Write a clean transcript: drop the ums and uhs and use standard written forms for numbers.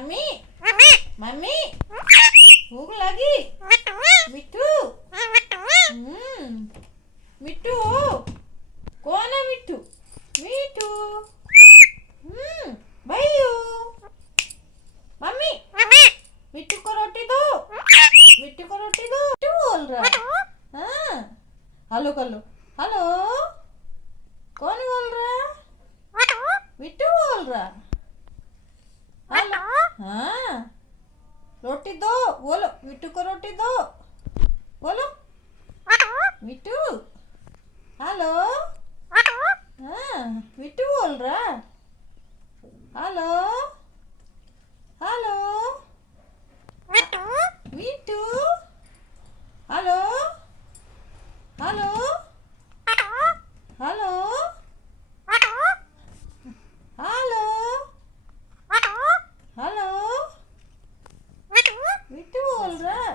Mummy mummy भूख लगी। मिठू मिठू कौन है मिठू? मिठू भैयू मम्मी मिठू को रोटी दो। मिठू को रोटी दो। मिठू बोल रहा। हाँ हेलो कर लो। हेलो कौन बोल रहा? मिठू बोल रहा। हेलो हाँ रोटी दो बोलो। मिठू को रोटी दो बोलो। मिठू हेलो हाँ मिठू बोल रहा। Hello hello Mithu hello hello hello hello hello Mithu बोल रहा।